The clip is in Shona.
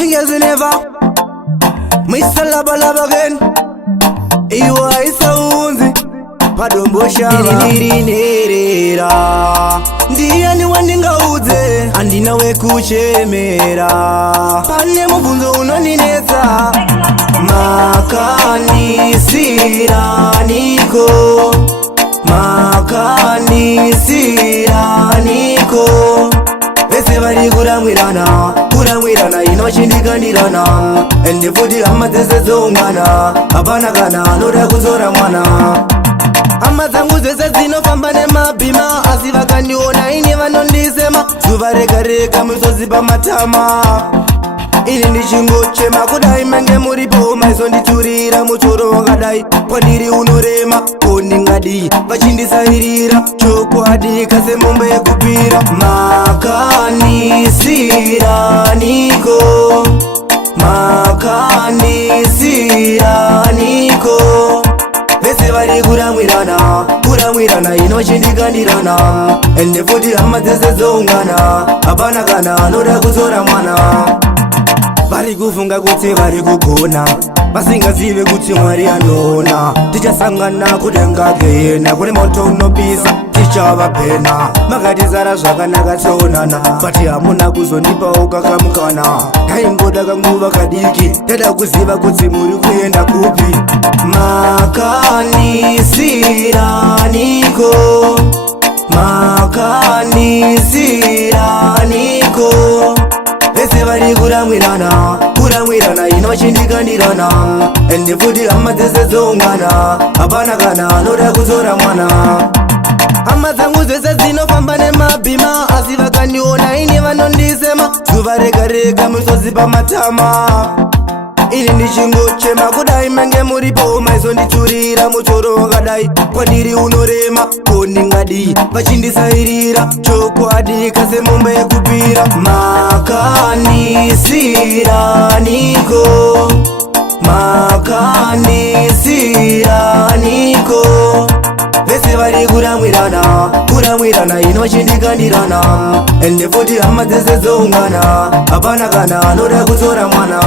Ingers never. Mr. Laba Laba again. Iwa isaunzi padombo shava ndirira ndiyani wandingaudze andina wekuchemera pane mubvunzo unondinetsa makanisiraniiko vese vari kuramwirana inochindikandirana ende futi hama dzese dzoungana hapana kana anoda kudzora mwana. Hama dzangu dzese dzinofamba nemabhima asi vakandiona ine vanondisema zuva rega rega misodzi pamatama ini ndichingochema kudai mange muripo maizonditurira mutoro wakadai kwandiri unorema kondingadii vachindisairira chokwadi kasemombe yekupira makanisiraniiko vese vari kuramwirana inochindikandirana ende futi hama dzese dzoungana hapana kana anoda kudzora mwana. Vari kufunga kuti vari kugona vasingazive kuti Mwari anoona tichasangana kudenga gena kune moto unopisa tichavapena makatizara zvakanaka tionana bati hamuna kuzondipawo kakamukana kaingoda kanguva kadiki ndada kuziva kuti muri kuenda kupi. Makanisiraniiko vese vari kuramwirana inochindikandirana ende futi hama dzese dzoungana hapana kana anoda kudzora mwana. Hama dzangu dzese dzinofamba nemabhima asi vakandiona ine vanondisema zuva rega rega misodzi pamatama ini ndichingochema kudai mange muripo maizonditurira mutoro wakadai kwandiri unorema kondingadii vachindisairira chokwadi kasemombe yekupira makanisiraniiko vese vari kuramwirana inochindikandirana ende futi hama dzese dzoungana hapana kana anoda kudzora mwana.